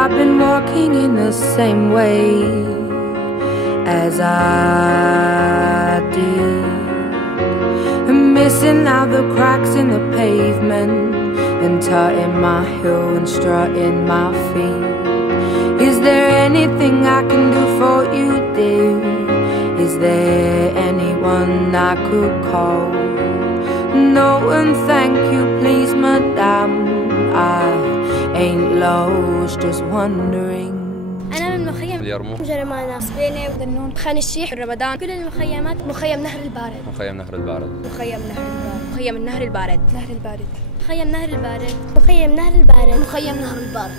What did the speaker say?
I've been walking in the same way as I did, missing out the cracks in the pavement and tutting my heel and strutting my feet. Is there anything I can do for you, dear? Is there anyone I could call? No, and thank you, please, madame. I ain't lost, just wondering. أنا من مخيم اليرموك، جرمانة، سبينة، وذنون، خان الشيخ، رمضان، كل المخيمات. مخيم نهر البارد، مخيم نهر البارد، مخيم نهر البارد، مخيم النهر البارد، نهر البارد، مخيم نهر البارد، مخيم نهر البارد، مخيم نهر البارد.